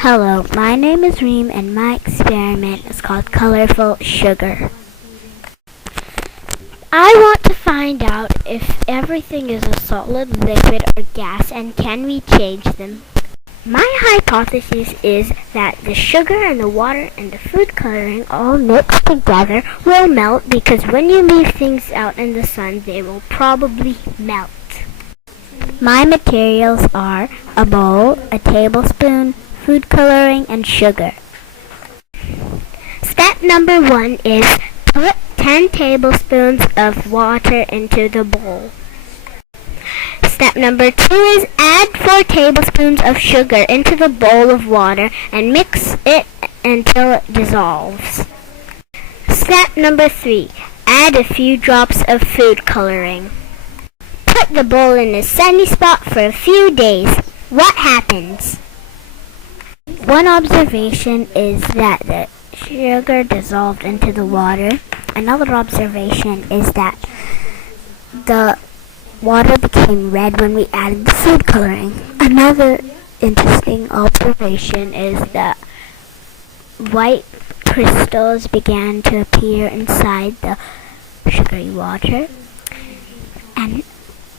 Hello, my name is Reem and my experiment is called Colourful Sugar. I want to find out if everything is a solid, liquid, or gas, and can we change them? My hypothesis is that the sugar and the water and the food coloring all mixed together will melt because when you leave things out in the sun, they will probably melt. My materials are a bowl, a tablespoon, food coloring, and sugar. Step number 1 is put 10 tablespoons of water into the bowl. Step number 2 is add 4 tablespoons of sugar into the bowl of water and mix it until it dissolves. Step number 3, add a few drops of food coloring. Put the bowl in a sunny spot for a few days. What happens? One observation is that the sugar dissolved into the water. Another observation is that the water became red when we added the food coloring. Another interesting observation is that white crystals began to appear inside the sugary water. And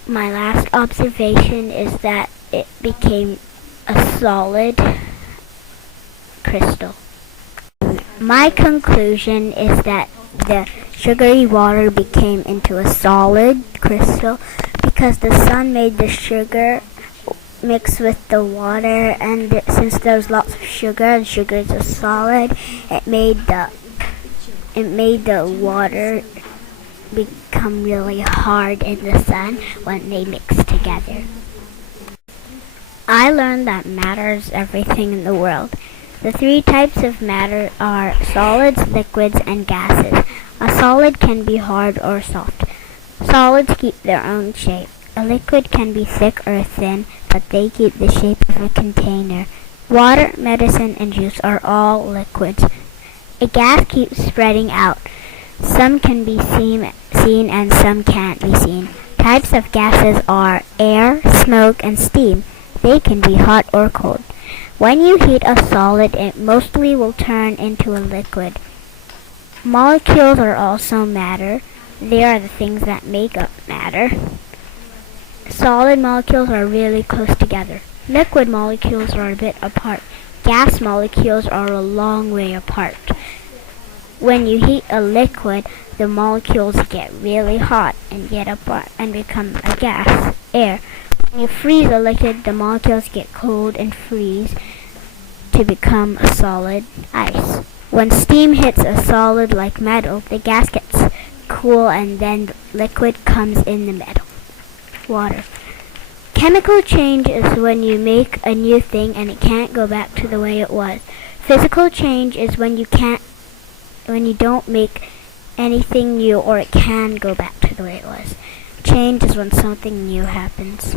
my last observation is that it became a solid crystal. My conclusion is that the sugary water became into a solid crystal because the sun made the sugar mix with the water, and since there's lots of sugar and sugar is a solid, it made the water become really hard in the sun when they mix together. I learned that matter is everything in the world. The 3 types of matter are solids, liquids, and gases. A solid can be hard or soft. Solids keep their own shape. A liquid can be thick or thin, but they keep the shape of a container. Water, medicine, and juice are all liquids. A gas keeps spreading out. Some can be seen and some can't be seen. Types of gases are air, smoke, and steam. They can be hot or cold. When you heat a solid, it mostly will turn into a liquid. Molecules are also matter. They are the things that make up matter. Solid molecules are really close together. Liquid molecules are a bit apart. Gas molecules are a long way apart. When you heat a liquid, the molecules get really hot and get apart and become a gas, air. When you freeze a liquid, the molecules get cold and freeze to become a solid, ice. When steam hits a solid like metal, the gas gets cool and then the liquid comes in the metal, water. Chemical change is when you make a new thing and it can't go back to the way it was. Physical change is when you don't make anything new or it can go back to the way it was. Change is when something new happens.